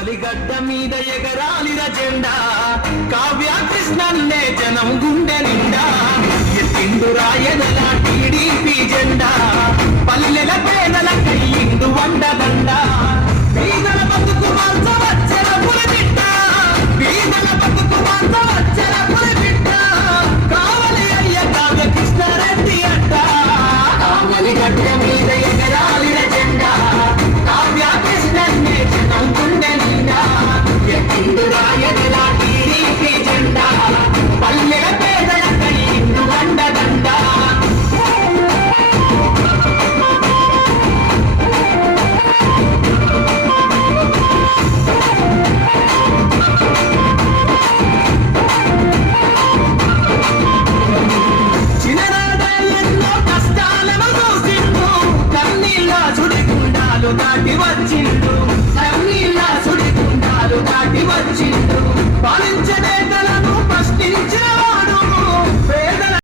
కావలిగడ్డ మీద ఎగరాలిర జెండా కావ్య కృష్ణన్నే జనం గుండె నిండా ఎత్తిండు రాయదల టీడీపీ జెండా పల్లెల పేదల కయ్యిండు వండదండ బీదల బతుకు మార్చవచ్చల పులిబిడ్డ బీదల బతుకు మార్చవచ్చల పులిబిడ్డ కావలి అయ్య కావ్య కృష్ణారెడ్డి అడ్డ కావలిగడ్డ మీద ఎగరాలిర జెండా కావ్య కృష్ణన్నే జనం గుండె నిండా ఎత్తిండు రాయదల టీడీపీ జెండా పల్లెల పేదల కయ్యిండు వండదండ దాటి వచ్చిండు